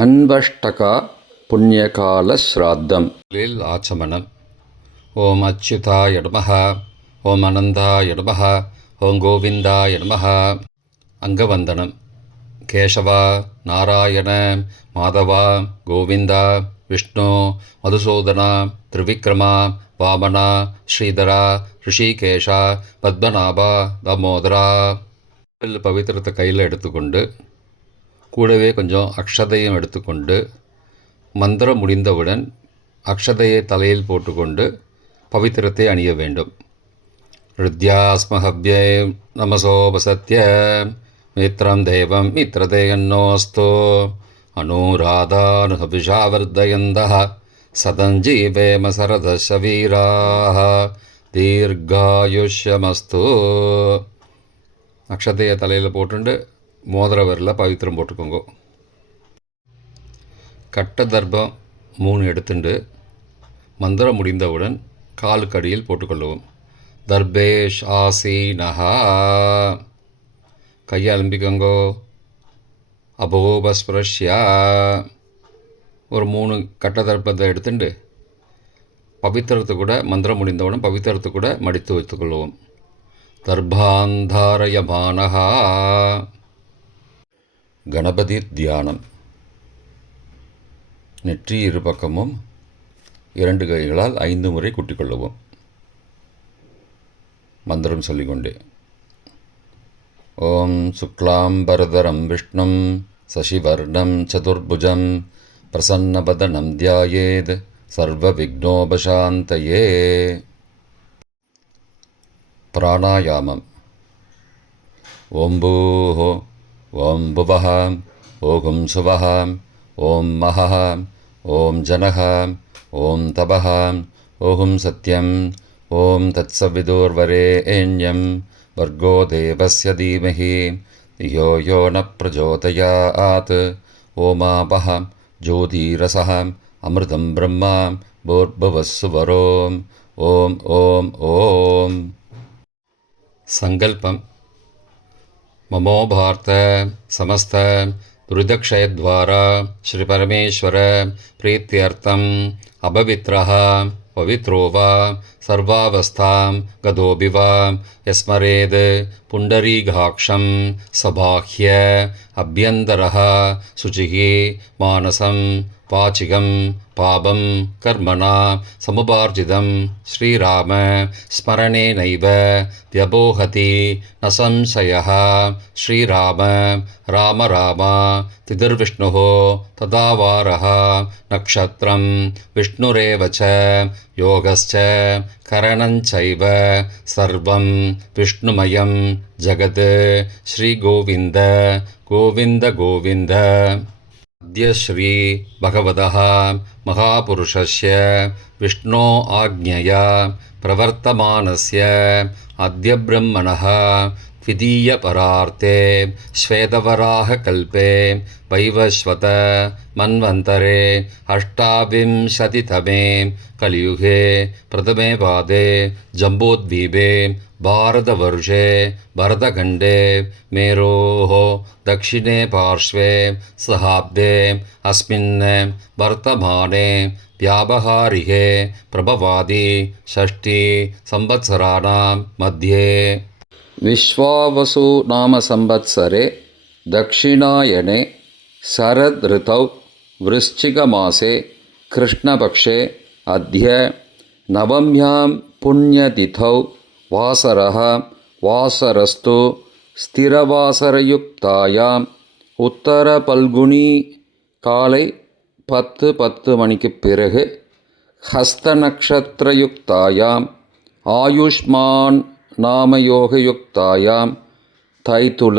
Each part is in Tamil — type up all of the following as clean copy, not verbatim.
அன்வஷ்டகா புண்ணியகால ஸ்ராத்தம் ஆச்சமனம். ஓம் அச்சுதாய நமஹ, ஓம் அனந்தாய நமஹ, ஓம் கோவிந்தாய நமஹ. அங்கவந்தனம். கேசவா, நாராயண, மாதவா, கோவிந்தா, விஷ்ணு, மதுசூதனா, திரிவிக்ரமா, வாமனா, ஸ்ரீதரா, ரிஷிகேஷா, பத்மநாபா, தாமோதரா. பவித்திரத்தை கையில் எடுத்துக்கொண்டு கூடவே கொஞ்சம் அக்ஷதையும் எடுத்துக்கொண்டு மந்திரம் முடிந்தவுடன் அக்ஷதையை தலையில் போட்டுக்கொண்டு பவித்திரத்தை அணிய வேண்டும். ருத்யாஸ்மஹவ்யே நமசோபசத்ய மித்ரம் தேவம் மித்ரதேயன்னோஸ்தோ அனுராதானுஹவிஷாவர்தயந்தः சதஞ்சீவேம சரதசவீராः தீர்காயுஷ்யமஸ்து. அக்ஷதையை தலையில் போட்டுண்டு மோதிர விரலில் பவித்திரம் போட்டுக்கோங்க. கட்ட தர்பம் 3 எடுத்துண்டு மந்திரம் முடிந்தவுடன் காலுக்கடியில் போட்டுக்கொள்ளவும். தர்பேஷ் ஆசீனஹா. கையை அலம்பிக்கோங்கோ. அபோபஸ்பிரஷ்யா. ஒரு 3 கட்ட தர்ப்பத்தை எடுத்துட்டு பவித்திரத்தை கூட மந்திரம் முடிந்தவுடன் பவித்திரத்தை கூட மடித்து வைத்துக்கொள்ளவும். தர்பாந்தாரயமானஹா. கணபதி தியானம். நெற்றி இரு பக்கமும் 2 கைகளால் 5 முறை குட்டிக்கொள்ளவும். மந்திரம் சொல்லிக்கொண்டே. ஓம் சுக்லாம்பரதரம் விஷ்ணும் சசிவர்ணம் சதுர்புஜம் பிரசன்னபதனம் தியாயேத் சர்வ விக்னோபசாந்தயே. பிராணாயாமம். ஓம் பூஹோ, ஓம் புவஹ, ஓம் சுவஹ, ஓம் மஹஹ, ஓம் ஜனஹ, ஓம் தபஹ, ஓம் சத்யம், ஓம் தத்சவிதுர்வரேண்யம் வர்கோ தேவஸ்ய தீமஹி யோ யோ ந பிரச்சோதயாத். ஓமாபஹ ஜோதிரசஹ அமிர்தம் பிரம்மா பூர்புவஸ்ஸுவரோம். ஓம் ஓம் ஓம். சங்கல்பம். மமோ பார்த்த சமஸ்த துரிதக்ஷயத்வாரா ஸ்ரீ பரமேஸ்வர பிரீத்தியர்த்தம் அபவித்ரஹ பவித்ரோ வா சர்வாவஸ்தாம் கதோபி வா யஸ்மரேத் புண்டரீகாக்ஷம் சபாஹ்ய அப்யந்தரஹ சுச்சிஹி மானசம் வாச்சிகம் பாபம் கர்மணா சமுபார்ஜிதம் ஸ்ரீராம ஸ்மரணேனைவ வியபோஹதி ந சம்சயः. ஸ்ரீராம ராம ராம திதிர்விஷ்ணுः ததாவாரः நக்ஷத்ரம் விஷ்ணுரேவ ச யோகஸ்ச கரணஞ்சைவ சர்வம் விஷ்ணுமயம் ஜகத். ஸ்ரீகோவிந்த கோவிந்த கோவிந்த. அத்ய ஸ்ரீ பகவதः மகாபுருஷஸ்ய விஷ்ணோ ஆக்ஞயா பிரவர்த்தமானஸ்ய அத்ய பிரம்மணः द्वितीयपरार्थे श्वेतवराहकल्पे वैवस्वत मन्वन्तरे अष्टाविंशतितमे कलियुगे प्रथमे पादे जम्बूद्वीपे भारतवर्षे भरतखण्डे मेरोः दक्षिणे पार्श्वे सहाब्दे अस्मिन् वर्तमाने व्यावहारिके प्रभवादि षष्ठी संवत्सराणां मध्ये विश्वावसु नाम संवत्सरे दक्षिणायने शरद ऋतौ वृश्चिकमासे कृष्णपक्षे अद्य नवम्यां पुण्यतिथौ वासरः वासरस्तु स्थिरवासरयुक्तायाम् उत्तरपल्गुनी काले 10:10 மணிக்கு பிறகு ஹஸ்த நக்ஷத்திரயுக்தாயாம் ஆயுஷ்மான் நாமயோகயுக்தாயாம் தைத்துல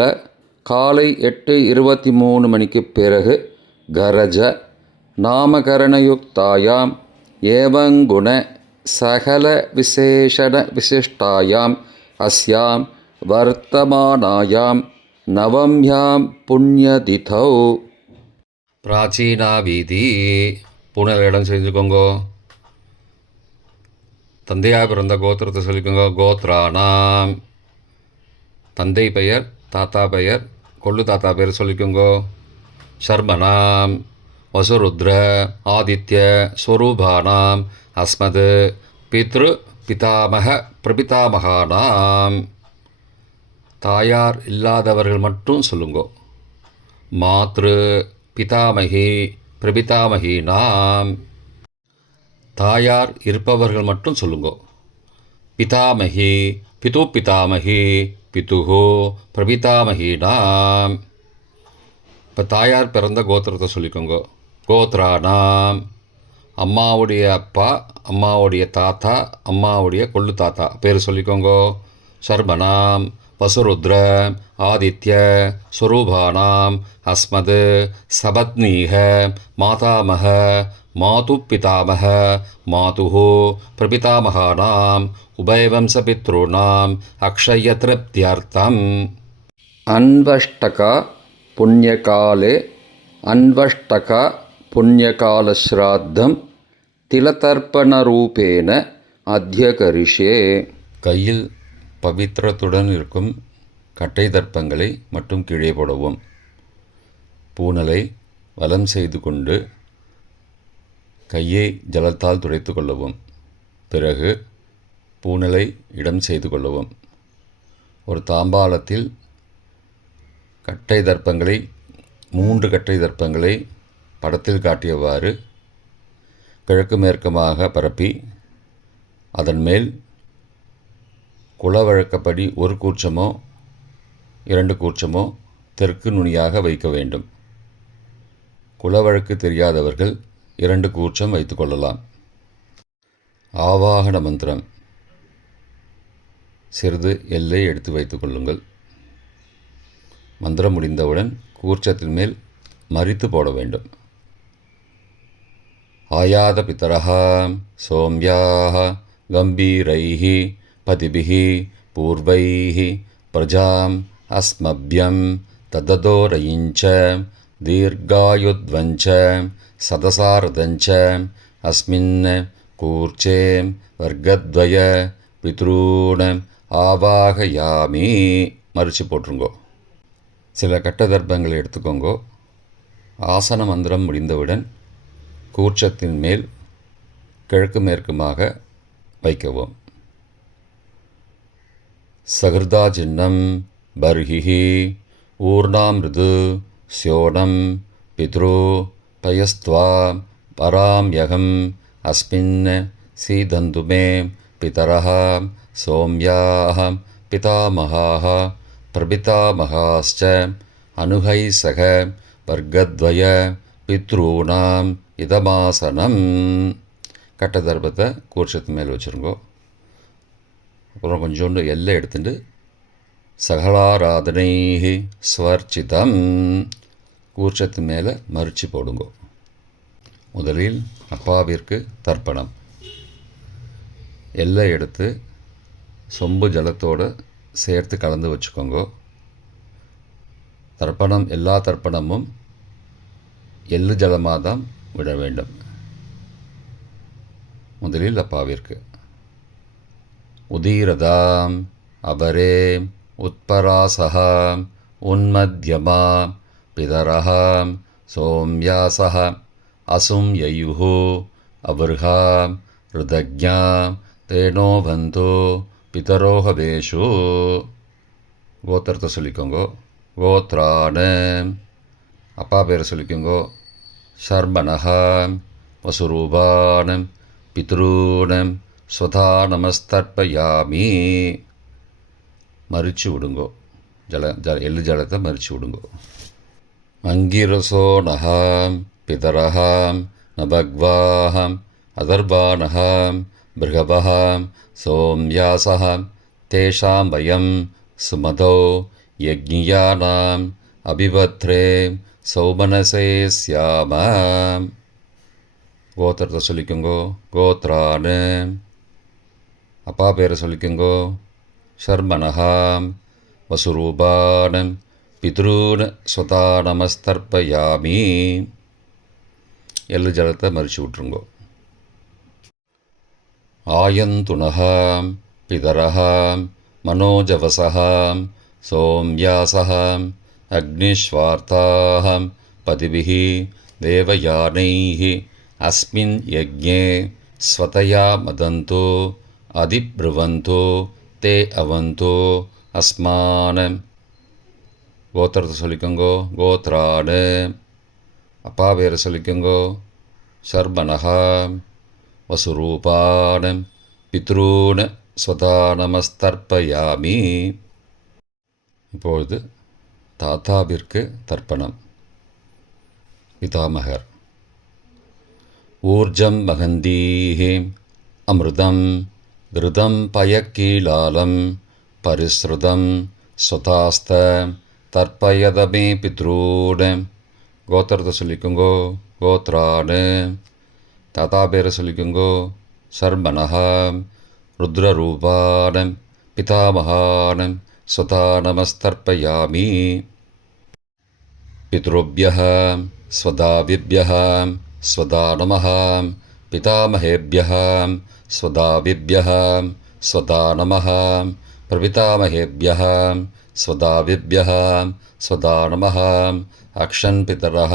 காலை 8:23 மணிக்கு பிறகு கரஜ நாமகரணயுக்தாயாம் ஏவங்குண சகல விசேஷண விசிஷ்டாயாம் அஸ்யாம் வர்த்தமானாயாம் நவம்யாம் புண்ணியதிதௌ. பிராச்சீனா வீதி. பூனல் இடம் செஞ்சுக்கோங்கோ. தந்தையாக பிறந்த கோத்திரத்தை சொல்லிக்கோங்க. கோத்ரானாம். தந்தை பெயர், தாத்தா பெயர், கொள்ளு தாத்தா பெயர் சொல்லிக்கோங்கோ. ஷர்மனாம். வசுருத்ர ஆதித்ய ஸ்வரூபானாம் அஸ்மத் பித்ரு பிதாமக பிரபிதாமகானாம். தாயார் இல்லாதவர்கள் மட்டும் சொல்லுங்கோ. மாத்ரு பிதாமகி பிரபிதாமகீனாம். தாயார் இருப்பவர்கள் மட்டும் சொல்லுங்கோ. பிதாமகி பிது பிதாமகி பிதுஹோ பிரபிதாமகீனாம். இப்போ தாயார் பிறந்த கோத்திரத்தை சொல்லிக்கோங்க. கோத்ரானாம், அம்மாவுடைய அப்பா, அம்மாவுடைய தாத்தா, அம்மாவுடைய கொள்ளு தாத்தா பேர் சொல்லிக்கோங்க. சர்மனாம் வசுருத்ர ஆதித்ய ஸ்வரூபானாம் அஸ்மத் சபத்னீக மாதாமக மாது பிதாமக மாதுஹோ பிரபிதாமகானாம் உபயவம்சபித்ருணாம் அக்ஷய திருப்தியர்த்தம். அன்வஷ்டக புண்ணியகாலே அன்வஷ்டக புண்ணியகாலஸ்ராத்தம் திலதர்ப்பணரூபேன அத்தியகரிஷே. கையில் பவித்திரத்துடன் இருக்கும் கட்டை தர்ப்பங்களை மட்டும் கீழே போடவும். பூனலை வலம் செய்து கொண்டு கையை ஜலத்தால் துடைத்து கொள்ளவும். பிறகு பூனலை இடம் செய்து கொள்ளவும். ஒரு தாம்பாளத்தில் கட்டை தர்ப்பங்களை 3 கட்டை தர்ப்பங்களை படத்தில் காட்டியவாறு கிழக்கு மேற்குமாக பரப்பி அதன் மேல் குலவழக்கப்படி 1 கூர்ச்சமோ 2 கூர்ச்சமோ தெற்கு நுனியாக வைக்க வேண்டும். குலவழக்கு தெரியாதவர்கள் 2 கூர்ச்சம் வைத்து கொள்ளலாம். ஆவாகன மந்திரம். சிறிது எல்லை எடுத்து வைத்து கொள்ளுங்கள். மந்திரம் முடிந்தவுடன் கூர்ச்சத்தின் மேல் மறித்து போட வேண்டும். ஆயாத பிதரஹ சோம்யாஹ கம்பீரைஹி பதிபிஹி பூர்வைஹி பிரஜாம் அஸ்மப்யம் தததோரயிஞ்ச தீர்காயுத்வஞ்ச சதசாரதஞ்ச அஸ்மின் கூர்ச்சே வர்க்கத்வய பித்ரூண ஆவாகயாமி. மறித்து போட்டுருங்கோ. சில கட்ட தர்ப்பங்களை எடுத்துக்கோங்கோ. ஆசன மந்திரம் முடிந்தவுடன் கூர்ச்சத்தின் மேல் கிழக்கு மேற்குமாக வைக்கவும். சகிருதா சின்னம் பர்ஹிஹி ஊர்ணாமிருது ஸ்யோனம் பித்ரு பயஸ்த்வா பராம்யகம் அஸ்மின் சீதந்துமே பிதரஹ சோம்யாஹ பிதாமகாஹ பிரபிதாமகாஸ்ச அனுகைசக வர்க்கத்வய பித்ரூணாம் இதமாசனம். கட்ட தர்ப்பத்தை கூர்ச்சத்து மேல் வச்சுருங்கோ. அப்புறம் கொஞ்சோண்டு எல்லை எடுத்துட்டு சகலாராதனை ஸ்வர்ச்சிதம் கூர்ச்சத்து மேலே மறித்து போடுங்கோ. முதலில் அப்பாவிற்கு தர்ப்பணம். எல்லை எடுத்து சொம்பு ஜலத்தோடு சேர்த்து கலந்து வச்சுக்கோங்க. தர்ப்பணம் எல்லா தர்ப்பணமும் எள்ளு ஜலமாக தான் விட வேண்டும். முதலில் அப்பாவிற்கு. உதீரதாம் அபரே உத்பராசஹ உன்மத்யமா பிதரஹ சோம்யாசஹ அசும் யயுஹு அவர்ஹா ருதக்ஞா தேனோ பந்தோ பிதரோஹவேஷு. கோத்திரத்தை சொல்லிக்கோங்கோ. கோத்ரான அப்பா பேரை சொல்லிக்கோங்கோ. சர்மணஹ வசுரூபானம் பித்ரூனம் ஸ்வதா நமஸ்தர்ப்பயாமி. மறித்து விடுங்கோ. எள்ளு ஜலத்தை மறித்து விடுங்கோ. அங்கிரசோ நஹாம் பிதரஹாம் நபக்வாஹம் அதர்வானஹாம் பிருகவஹாம் சோம்யாசஹாம் தேஷாம் வயம் சுமதோ யக்ஞியானாம் அபிபத்ரே சௌமனசே ஸ்யாமாம். கோத்திரத்தை சொல்லிக்கோங்கோ. கோத்ரானு அப்பா பேரை சொல்லிக்கோங்கோ. சர்மனஹாம் வசுரூபானம் பித்ரூன் ஸ்வதா நமஸ்தர்ப்பயாமி. எள்ளு ஜலத்தை மறித்து விட்ருங்கோ. ஆயந்துனஹாம் பிதரஹாம் மனோஜவசஹாம் சோம்யாசஹாம் அக்னிஸ்வார்த்தாஹாம் பதிபிஹி தேவயானைः அஸ்மின் யஜ்ஞே ஸ்வதயா மதந்தோ அதிப்ருவந்தோ தே அவந்தோ அஸ்மான. கோத்திரத்தை சொல்லிக்கோங்கோ. கோத்ராடு. அப்பா பேரை சொல்லிக்கோங்கோ. சர்மனஹா. வசுரூபான பித்ரூன ஸ்வதா நமஸ்தர்ப்பயாமி. இப்பொழுது தாத்தாவிற்கு தர்ப்பணம். பிதாமகர். ஊர்ஜம் மகந்தீஹி அமிர்தம் கிருதம் பயக்கீலாலம் பரிஸ்ருதம் ஸ்வதாஸ்த தர்ப்பயதமே பித்ரூட. கோத்திரத்தை சொல்லிக்கோங்கோ. கோத்ராடு. தாத்தா பேரை சொல்லிக்கோங்கோ. சர்மனஹா. ருத்ரரூபான பிதாமகான ஸ்வதா நமஸ்தர்ப்பயாமி. பித்ருभ्यः ஸ்வதாவிभ्यः ஸ்வதா நமः. பிதாமகேभ्यः ஸ்வதாவிभ्यः ஸ்வதா நமः. பிரபிதாமகேभ्यः ஸ்வதாவிभ्यः ஸ்வதா நமः. அக்ஷன் பிதரः.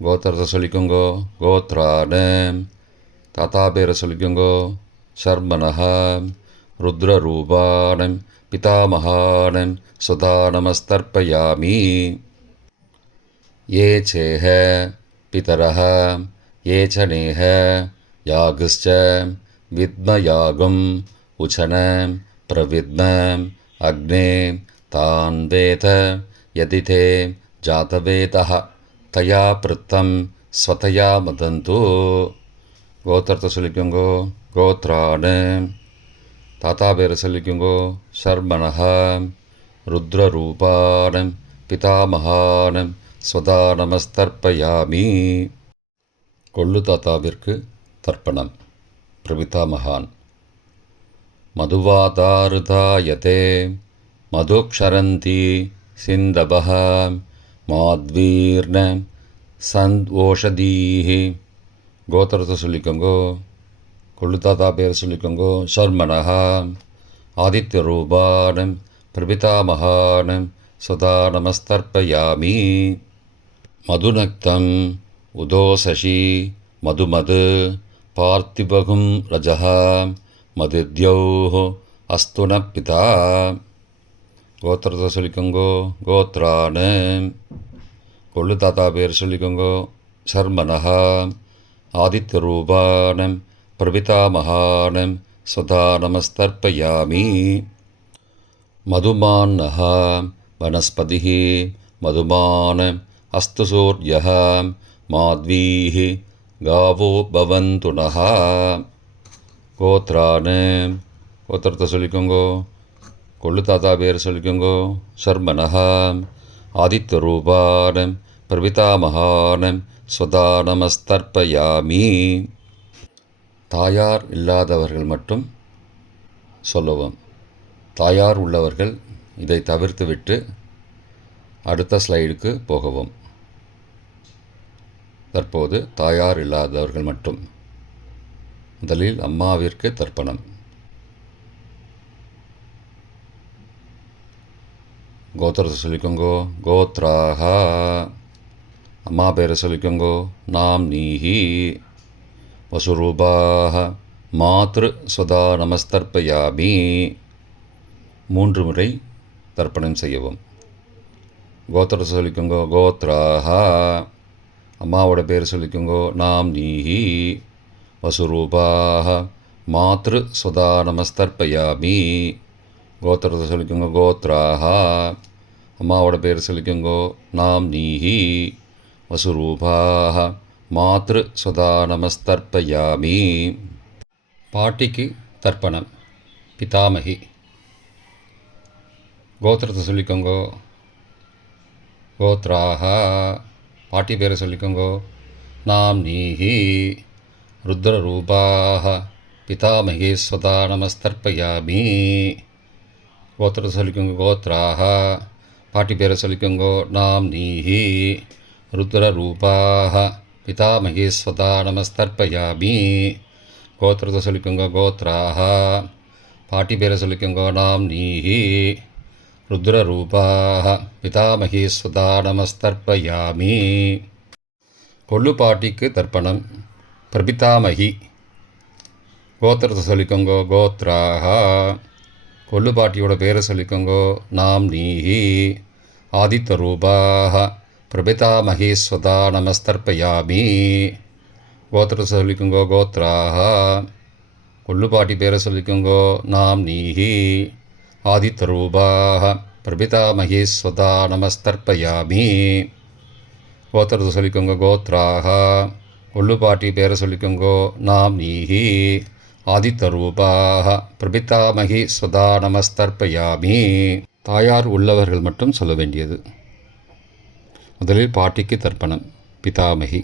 கோத்திரத்தை சொல்லிக்கோங்கோ. கோத்ராடு. தாத்தா பேரை சொல்லிக்கோங்கோ. சர்மனஹா. ருத்ரரூபான பிதாமகான ஸ்வதா நமஸ்தர்ப்பயாமி. ये चेह पितरः ये च नेह यागश्च विद्मयागम् उचन प्रविद्म अग्ने तान् वेद यदि ते जातवेदः तया पृत्तं स्वतया मदन्तु. கோத்திரத்தை சொல்லிக்கோங்கோ. கோத்ராடு. தாத்தா பேரை சொல்லிக்கோங்கோ. சர்மனஹா. ருத்ரரூபான பிதாமகான ஸ்வதா நமஸ்தர்ப்பயாமி. கொள்ளு தாத்தாவிற்கு தர்ப்பணம். பிரபிதாமகான். மதுவாதாருதாயதே மதுக்ஷரந்தி சிந்தபஹ மாத்வீர்ண சந்த்வோஷதீஹி. கோத்திரத்தை சொல்லிக்கோங்கோ. கொள்ளு தாத்தா பேர் சொல்லிக்கோங்கோ. சர்மனஹா. ஆதித்யரூபான பிரபிதாமகான ஸ்வதா நமஸ்தர்ப்பயாமி. மதுநக்தம் உதோசசி மதுமது பார்த்திபகும் ரஜः மதித்யோः அஸ்து ந பிதா. கோத்திரத்தை சொல்லிக்கோங்கோ. கோத்ரானு. கொள்ளு தாத்தா பேர் சொல்லிக்கோங்கோ. சர்மனஹா. ஆதித்யரூபான பிரபிதாமகான ஸ்வதா நமஸ்தர்ப்பயாமி. மதுமான்னः वनस्पतिः मधुमान अस्तु सूर्यः माध्वीः गावो भवन्तु नः. கோத்ரானு. கோத்திரத்தை சொல்லிக்கோங்கோ. கொள்ளு தாத்தா பேர் சொல்லிக்கோங்கோ. சர்மனஹா. ஆதித்யரூபான பிரபிதாமகான ஸ்வதா நமஸ்தர்ப்பயாமி. தாயார் இல்லாதவர்கள் மட்டும் சொல்லவும். தாயார் உள்ளவர்கள் இதை தவிர்த்துவிட்டு அடுத்த ஸ்லைடுக்கு போகவும். தற்போது தாயார் இல்லாதவர்கள் மட்டும். முதலில் அம்மாவிற்கு தர்ப்பணம். கோத்திரத்தை சொல்லிக்கோங்கோ. கோத்ராஹா. அம்மா பேரை சொல்லிக்கோங்கோ. நாம் நீஹி. வசுரூபாஹ மாத்ரு ஸ்வதா நமஸ்தர்ப்பயாமி. 3 முறை தர்ப்பணம் செய்யவும். கோத்திரத்தை சொல்லிக்கோங்கோ. கோத்ராஹா. அம்மாவோட பேர் சொல்லிக்கோங்கோ. நாம் நீஹி. வசுரூபாஹ மாத்ரு ஸ்வதா நமஸ்தர்ப்பயாமி. கோத்திரத்தை சொல்லிக்கோங்கோ. கோத்ராஹா. அம்மாவோட பேர் சொல்லிக்கோங்கோ. நாம் நீஹி. வசுரூபாஹ மாத்ரு ஸ்வதா நமஸ்தர்ப்பயாமி. பாட்டிக்கு தர்ப்பணம். பிதாமகி. கோத்திரத்தை சொல்லிக்கோங்கோ. கோத்ராஹா. பாட்டி பேரை சொல்லிக்கோங்கோ. நாம் நீஹி. ருத்ரரூபாஹ பிதாமகி ஸ்வதா நமஸ்தர்ப்பயாமி. கோத்திரத்தை சொல்லிக்கோங்கோ. கோத்ராஹா. பாட்டி பேரை சொல்லிக்கோங்கோ. நாம் நீஹி. ருத்ரரூபாஹ பிதாமகி ஸ்வதா நமஸ்தர்ப்பயாமி. கோத்திரத்தை சொல்லிக்கோங்கோ. கோத்ராஹா. பாட்டி பேரை சொல்லிக்கோங்கோ. நாம் நீஹி. ருத்ரரூபாஹ பிதாமகி ஸ்வதா நமஸ்தர்ப்பயாமி. கொள்ளு பாட்டிக்கு தர்ப்பணம். பிரபிதாமகி. கோத்திரத்தை சொல்லிக்கோங்கோ. கோத்ராஹா. கொள்ளு பாட்டியோட பேரை சொல்லிக்கோங்கோ. நாம் நீஹி. ஆதித்த ரூபாக. பிரபிதாமகி ஸ்வதா நமஸ்தர்ப்பயாமி. கோத்திரத்தை சொல்லிக்கோங்கோ. கோத்ராஹா. கொள்ளு பாட்டி பேரை சொல்லிக்கோங்கோ. நாம் நீஹி. ஆதித்த ரூபாக. பிரபிதாமகி ஸ்வதா நமஸ்தர்ப்பயாமி. கோத்திரத்தை சொல்லிக்கோங்க. கோத்ராஹா. கொள்ளு பாட்டி பேரை சொல்லிக்கோங்கோ. நாம் நீஹி. ஆதித்த ரூபாக. பிரபிதாமகி ஸ்வதா நமஸ்தர்ப்பயாமி. தாயார் உள்ளவர்கள் மட்டும் சொல்ல வேண்டியது. முதலில் பாட்டிக்கு தர்ப்பணம். பிதாமகி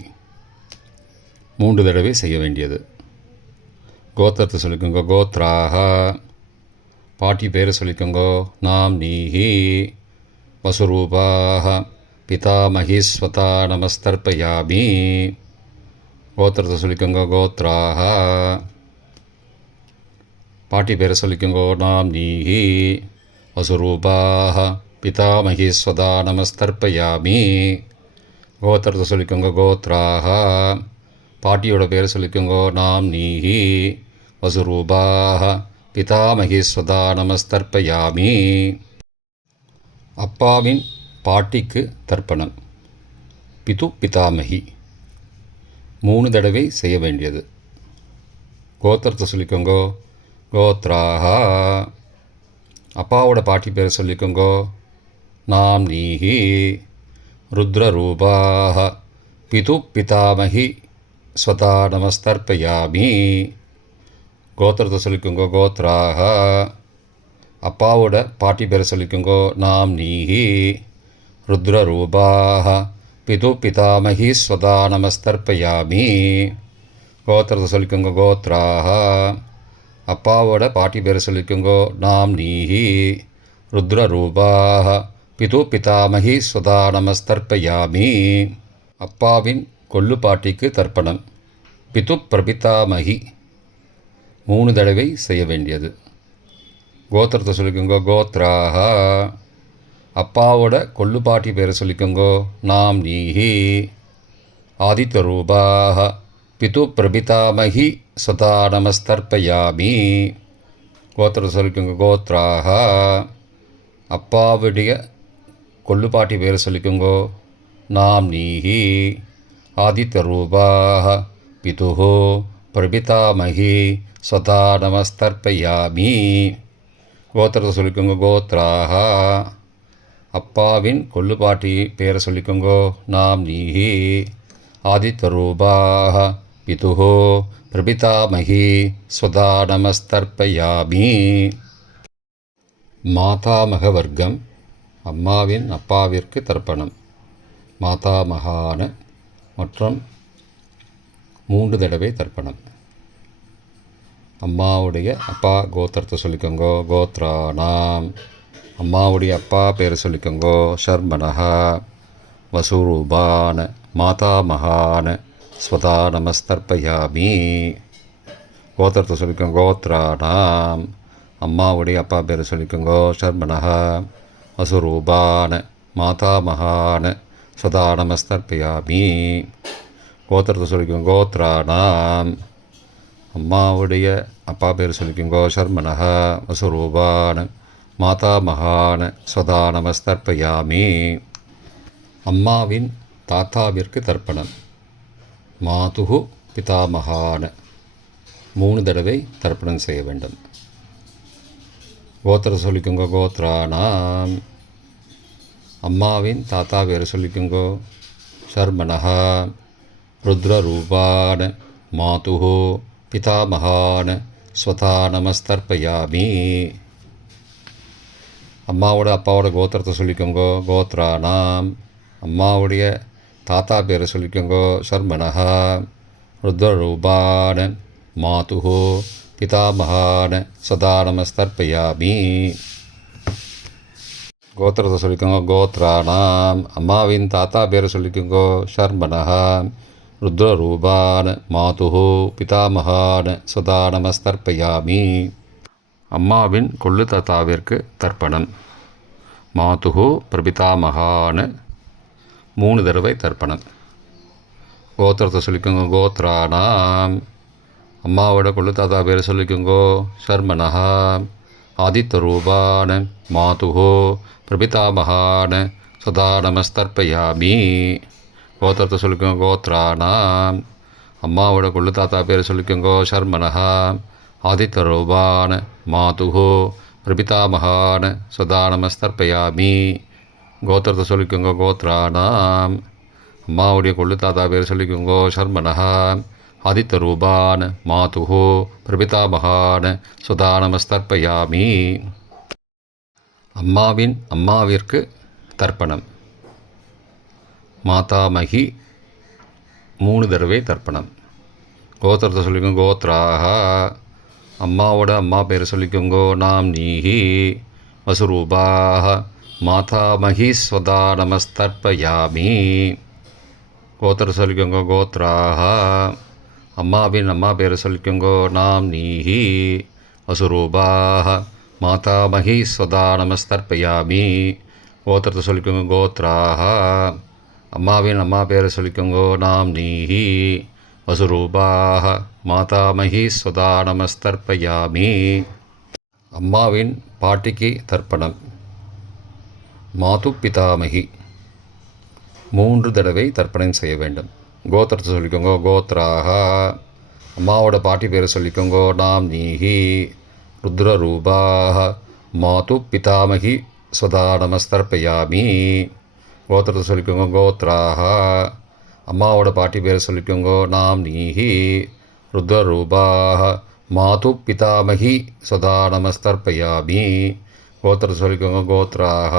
3 தடவை செய்ய வேண்டியது. கோத்திரத்தை சொல்லிக்கோங்க. கோத்ராஹா. பாட்டி பேரை சொல்லிக்கோங்கோ. நாம் நீஹி. வசுரூபாக. பிதாமகி ஸ்வதா நமஸ்தர்ப்பயாமி. கோத்திரத்தை சொல்லிக்கோங்க. கோத்ராஹா. பாட்டி பேரை சொல்லிக்கோங்கோ. நாம் நீஹி. வசுரூபாக. பிதாமகி ஸ்வதா நமஸ்தர்ப்பயாமி. கோத்திரத்தை சொல்லிக்கோங்க. கோத்ராஹா. பாட்டியோட பேரை சொல்லிக்கோங்கோ. நாம் நீஹி. வசுரூபாக. பிதாமகி ஸ்வதா நமஸ்தர்ப்பயாமி. அப்பாவின் பாட்டிக்கு தர்ப்பணம். பிது பிதாமகி 3 தடவை செய்ய வேண்டியது. கோத்திரத்தை சொல்லிக்கோங்கோ. கோத்ராஹா. அப்பாவோட பாட்டி பேரை சொல்லிக்கோங்கோ. நாம் நீஹி. ருத்ரரூபாக. பிது பிதாமகி ஸ்வதா நமஸ்தர்ப்பயாமி. கோத்திரத்தை சொல்லிக்கோங்கோ. கோத்ராஹா. அப்பாவோட பாட்டி பேரை சொல்லிக்கோங்கோ. நாம் நீஹி. ருத்ரரூபாக. பிது பிதாமகி ஸ்வதா நமஸ்தர்ப்பயாமி. கோத்திரத்தை சொல்லிக்கோங்க. கோத்ராஹா. அப்பாவோட பாட்டி பேரை சொல்லிக்கோங்கோ. நாம் நீஹி. ருத்ரரூபாக. பிது பிதாமகி ஸ்வதா நமஸ்தர்ப்பயாமி. அப்பாவின் கொள்ளு பாட்டிக்கு தர்ப்பணம். பிது பிரபிதாமகி 3 தடவை செய்ய வேண்டியது. கோத்திரத்தை சொல்லிக்கோங்கோ. கோத்ராஹா. அப்பாவோட கொள்ளு பாட்டி பேரை சொல்லிக்கோங்கோ. நாம் நீஹி. ஆதித்த ரூபாக. பிது பிரபிதாமகி ஸ்வதா நமஸ்தர்ப்பயாமி. கோத்திரத்தை சொல்லிக்கோங்க. கோத்ராஹா. அப்பாவுடைய கொள்ளு பாட்டி பேரை சொல்லிக்கோங்கோ. நாம் நீஹி. ஆதித்த ரூபாக. பிதுஹோ பிரபிதாமகி ஸ்வதா நமஸ்தர்ப்பயாமி. கோத்திரத்தை சொல்லிக்கோங்க. கோத்ராஹா. அப்பாவின் கொள்ளு பாட்டி பேரை சொல்லிக்கோங்கோ. நாம் நீஹி. ஆதித்த ரூபாக. பிதுஹோ பிரபிதாமகி ஸ்வதா நமஸ்தர்ப்பயாமி. மாதாமக வர்க்கம். அம்மாவின் அப்பாவிற்கு தர்ப்பணம். மாதாமகான மற்றும் 3 தடவை தர்ப்பணம். அம்மாவுடைய அப்பா கோத்திரத்தை சொல்லிக்கோங்கோ. கோத்ராணாம். அம்மாவுடைய அப்பா பேரை சொல்லிக்கோங்கோ. ஷர்மனஹா. வசுரூபான. மாதாமகான ஸ்வதா நமஸ்தர்ப்பயாமி. கோத்திரத்தை சொல்லிக்கோங்க. கோத்ராணாம். அம்மாவுடைய அப்பா பேரை சொல்லிக்கோங்கோ. ஷர்மனஹா. வசுரூபான. மாதாமகான ஸ்வதா நமஸ்தர்ப்பயாமி. கோத்திரத்தை சொல்லிக்கோங்க. கோத்ராணாம். அம்மாவுடைய அப்பா பேர் சொல்லிக்கோங்கோ. ஷர்மனஹா. வசுரூபான. மாதாமகான ஸ்வதா நமஸ்தர்ப்பயாமி. அம்மாவின் தாத்தாவிற்கு தர்ப்பணம். மாதுகு பிதாமகான 3 தடவை தர்ப்பணம் செய்ய வேண்டும். கோத்திரத்தை சொல்லிக்கோங்க. கோத்ராணாம். அம்மாவின் தாத்தா பேரை சொல்லிக்கோங்கோ. ஷர்மனஹா. ருத்ரரூபான. மாதுஹோ பிதாமகான ஸ்வதா நமஸ்தர்ப்பயாமி. அம்மாவோட அப்பாவோட கோத்திரத்தை சொல்லிக்கோங்கோ. கோத்ராணாம். அம்மாவுடைய தாத்தா பேரை சொல்லிக்கோங்கோ. ஷர்மனஹா. ருத்ரரூபான. மாதுஹோ பிதாமகான ஸ்வதா நமஸ்தர்ப்பயாமி. கோத்திரத்தை சொல்லிக்கோங்க. கோத்ராணாம். அம்மாவின் தாத்தா பேரை சொல்லிக்கோங்கோ. ஷர்மனஹா. ருத்ரரூபான. மாதுஹோ பிதாமகான ஸ்வதா நமஸ்தர்ப்பயாமி. அம்மாவின் கொள்ளு தாத்தாவிற்கு தர்ப்பணம். மாதுஹு பிரபிதாமகான 3 தடவை தர்ப்பணம். கோத்திரத்தை சொல்லிக்கோங்க. கோத்ரானாம். அம்மாவோட கொள்ளு தாத்தா பேர் சொல்லிக்கோங்கோ. ஷர்மனஹா. ஆதித்தரூபான் மாதுஹோ பிரபிதாமகான் சதா நமஸ்தர்ப்பயாமி. கோத்திரத்தை சொல்லிக்கோங்க. கோத்ரானாம். அம்மாவோட கொள்ளு தாத்தா பேர் சொல்லிக்கோங்கோ. ஷர்மனஹா. ஆதித்தரூபான் மாதுஹோ பிரபிதாமகான் சதா நமஸ்தர்ப்பயாமி. கோத்திரத்தை சொல்லிக்கோங்க. கோத்ரானாம். அம்மாவுடைய கொள்ளு தாத்தா பேர் சொல்லிக்கோங்கோ. ஷர்மனஹா. ஆதித்தரூபான் மாதுஹோ பிரபிதாமகான் சுதா நமஸ்தர்ப்பயாமி. அம்மாவிற்கு தர்ப்பணம். மாதாமகி 3 தடவை தர்ப்பணம். கோத்திரத்தை சொல்லிக்கோங்க. கோத்ராக. அம்மாவோட அம்மா பேர் சொல்லிக்கோங்கோ. நாம் நீஹி வசுரூபாக மாதாமகி ஸ்வதா நமஸ்தர்ப்பயாமி. கோத்திரத்தை சொல்லிக்கோங்க. கோத்ராக. அம்மாவின் அம்மா பேரை சொல்லிக்கோங்கோ. நாம் நீஹி வசுரூபாக மாதாமகி ஸ்வதா நமஸ்தர்ப்பயாமி. கோத்திரத்தை சொல்லிக்கோங்க. கோத்ராக. அம்மாவின் அம்மா பேரை சொல்லிக்கோங்கோ. நாம் நீஹி வசுரூபாக மாதாமகி ஸ்வதா நமஸ்தர்ப்பயாமி. அம்மாவின் பாட்டிக்கு தர்ப்பணம். மாது பிதாமகி 3 தடவை தர்ப்பணம் செய்ய வேண்டும். கோத்திரத்தை சொல்லிக்கோங்க. கோத்ராக. அம்மாவோட பாட்டி பேரை சொல்லிக்கோங்கோ. நாம் நீஹி ருத்ரரூபாக மாது பிதாமகி ஸ்வதா நமஸ்தர்ப்பயாமி. கோத்திரத்தை சொல்லிக்கோங்க. கோத்ராக. அம்மாவோட பாட்டி பேரை சொல்லிக்கோங்கோ. நாம் நீஹி ருத்ரரூபாக மாது பிதாமகி ஸ்வதா நமஸ்தர்ப்பயாமி. கோத்திரத்தை சொல்லிக்கோங்க. கோத்ராக.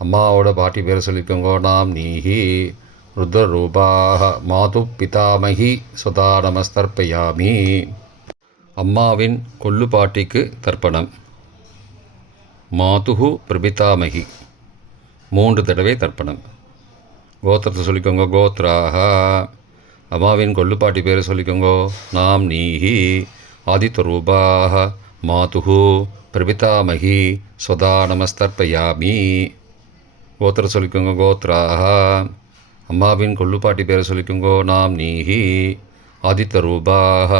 அம்மாவோட பாட்டி பேரை சொல்லிக்கோங்கோ. நாம் நீஹி ருத்ரரூபாக மாது பிதாமகி ஸ்வதா நமஸ்தர்ப்பயாமி. அம்மாவின் கொள்ளு பாட்டிக்கு தர்ப்பணம். மாதுஹு பிரபிதாமகி 3 தடவை தர்ப்பணம். கோத்திரத்தை சொல்லிக்கோங்க. கோத்ராக. அம்மாவின் கொள்ளு பாட்டி பேரை சொல்லிக்கோங்கோ. நாம் நீஹி ஆதித்தரூபாக மாதுஹு பிரபிதாமகி ஸ்வதா நமஸ்தர்ப்பயாமி. கோத்திரத்தை சொல்லிக்கோங்க. கோத்ராக. அம்மாவின் கொள்ளு பாட்டி பேரை சொல்லிக்கோங்கோ. நாம் நீஹி ஆதித்தரூபாக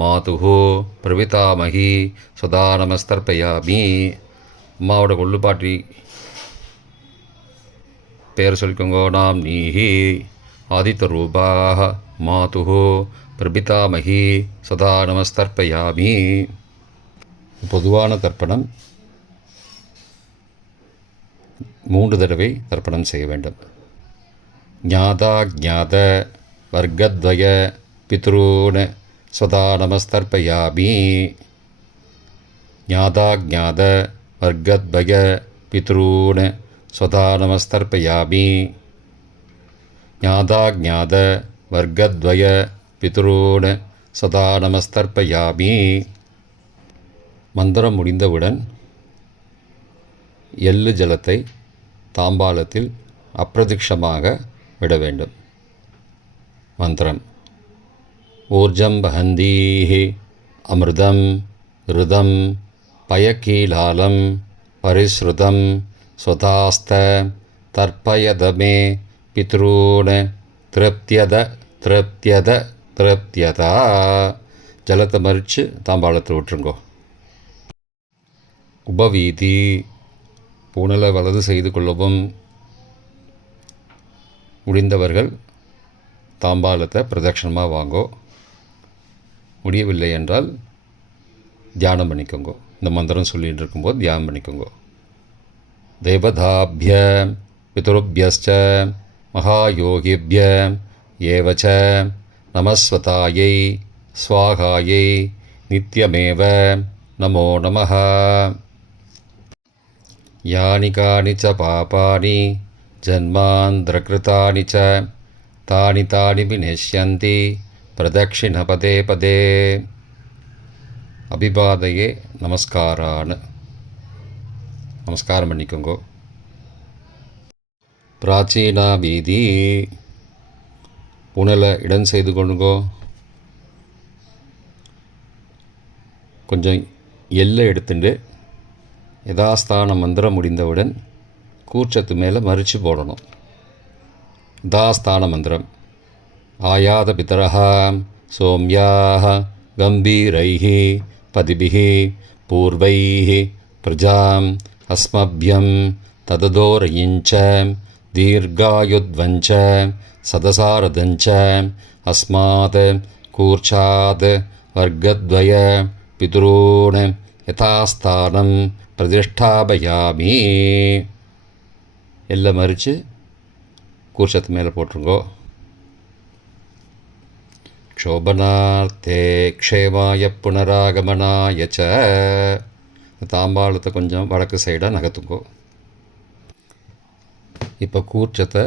மாதுஹு பிரபிதாமகி ஸ்வதா நமஸ்தர்ப்பயாமி. அம்மாவோட கொள்ளு பாட்டி பேரை சொல்லிக்கோங்கோ. நாம் நீஹி ஆதித்தரூபாக மாதுஹு பிரபிதாமகி சதா நமஸ்தர்ப்பயாமி. பொதுவான தர்ப்பணம் 3 தடவை தர்ப்பணம் செய்ய வேண்டும். ஞாதா ஞாத வர்க்கத்வய பித்ரூன் ஸ்வதா நமஸ்தர்ப்பயாமி. ஞாதா ஞாத வர்க்கத்வய பித்ரூன் ஸ்வதா நமஸ்தர்ப்பயாமி. ஞாதா ஞாத வர்க்கத்வய பித்ரூன் சதா நமஸ்தர்ப்பயாமி. மந்திரம் முடிந்தவுடன் எள்ளு ஜலத்தை தாம்பாலத்தில் அப்பிரதிக்ஷமாக விட வேண்டும். மந்திரம். ஊர்ஜம் வஹந்தீஹி அமிர்தம் ருதம் பயக்கீலாலம் பரிஸ்ருதம் ஸ்வதாஸ்த தர்ப்பயதமே பித்ரூன் திருப்தியத திருப்தியத திருப்தியதா. ஜலத்தை மறித்து தாம்பாளத்தில் விட்டுருங்கோ. உபவீதி. புனலை வலது செய்து கொள்ளவும். முடிந்தவர்கள் தாம்பாலத்தை பிரதட்சணமாக வாங்கோ. முடியவில்லை என்றால் தியானம் பண்ணிக்கோங்க. இந்த மந்திரம் சொல்லிகிட்டு இருக்கும்போது தியானம் பண்ணிக்கோங்க. தேவதாபிய பிதுருபியஸ்ச மகாயோகிபிய ஏவச்ச நமஸ்வதாயை ஸ்வாகாயை நித்யமேவ நமோ நமः. யானி கானி ச பாபானி ஜன்மாந்திரகிருதானி ச தானி தானி விநஷ்யந்தி பிரதக்ஷிண பதே பதே. அபிபாதையே நமஸ்காரான்னு நமஸ்காரம் பண்ணிக்கோங்கோ. பிராச்சீனா வீதி. புனலை இடம் செய்து கொண்டுங்கோ. கொஞ்சம் எல்லை எடுத்துட்டு யதாஸ்தான மந்திரம் முடிந்தவுடன் கூர்ச்சத்து மேலே மறித்து போடணும். யதாஸ்தான மந்திரம். आयातपितरः सौम्याः गम्भीरैः पदिभिः पूर्वैः प्रजाम् अस्मभ्यं तददोरयिञ्च दीर्घायुध्वञ्च सदसारदञ्च अस्मात् कूर्चात् वर्गद्वय पितॄन् यथास्थानं प्रतिष्ठापयामि. எல்லாம் மறித்து கூர்ச்சத்து மேலே போட்டுருங்கோ. க்ஷோபனார்த்தே க்ஷேமாய புனராகமனாய ச. தாம்பாளத்தை கொஞ்சம் வடக்கு சைடாக நகர்த்துங்கோ. இப்போ கூர்ச்சத்தை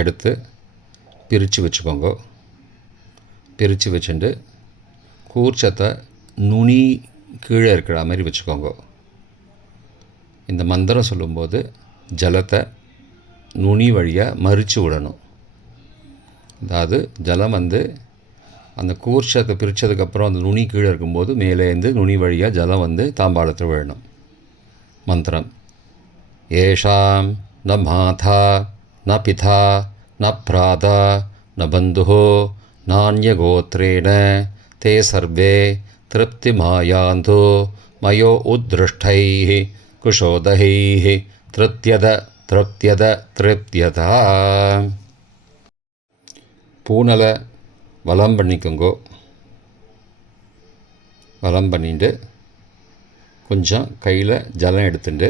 எடுத்து பிரித்து வச்சுக்கோங்க. பிரித்து வச்சுட்டு கூர்ச்சத்தை நுனி கீழே இருக்கிற மாதிரி வச்சுக்கோங்க. இந்த மந்திரம் சொல்லும்போது ஜலத்தை நுனி வழியாக மறித்து விடணும். அதாவது ஜலம் அந்த கூர்ச்சத்தை பிரித்ததுக்கப்புறம் அந்த நுனி கீழே இருக்கும்போது மேலேருந்து நுனி வழியாக ஜலம் தாம்பாளத்தில் விழணும். மந்திரம்: ஏஷாம் ந மாதா ந பிதா ந பிராதா ந பந்துஹோ நான்யகோத்ரேண தே சர்வே திருப்திமாயாந்தோ மயோ உத்ருஷ்டைः குஷோதகைः திருப்தியத திருப்தியத திருப்தியதா. பூனலை வலம் பண்ணிக்கோங்கோ. வலம் பண்ணிட்டு கொஞ்சம் கையில் ஜலம் எடுத்துட்டு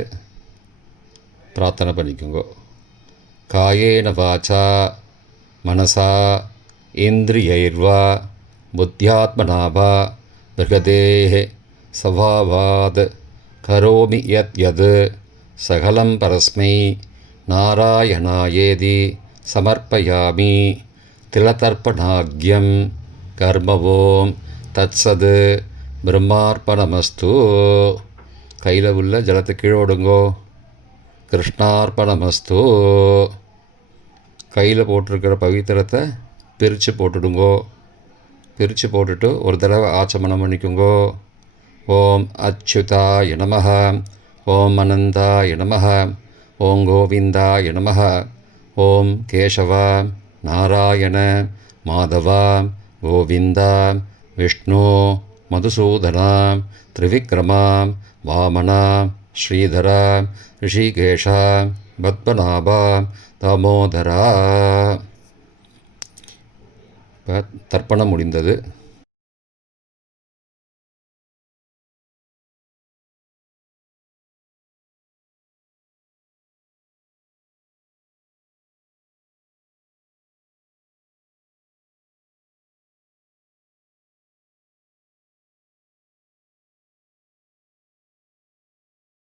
பிரார்த்தனை பண்ணிக்கோங்கோ. காயேன வாச்சா மனசா இந்திரியைர்வா புத்தியாத்மனாவா பிருகதேஹ சவாவாத் கரோமி யத் யத் சகலம் பரஸ்மை நாராயணாயேதி சமர்ப்பயாமி. திலதர்ப்பணாக்யம் கர்மவோம் தத்சத் பிரம்மார்ப்பணமஸ்து. கையில் உள்ள ஜலத்தை கீழோடுங்கோ. கிருஷ்ணார்ப்பணமஸ்து. கையில் போட்டிருக்கிற பவித்திரத்தை பிரித்து போட்டுடுங்கோ. பிரித்து போட்டுட்டு ஒரு தடவை ஆச்சமனம் பண்ணிக்கோங்கோ. ஓம் அச்சுதாய நமஹ, ஓம் அனந்தாய நமஹ, ஓம் கோவிந்தாய நமஹ, ஓம் கேசவா நாராயண மாதவா கோவிந்தா விஷ்ணு மதுசூதனா திரிவிக்ரமா வாமனா ஸ்ரீதரா ரிஷிகேஷா பத்மநாபா தாமோதரா. இப்போ தர்ப்பணம் முடிந்தது.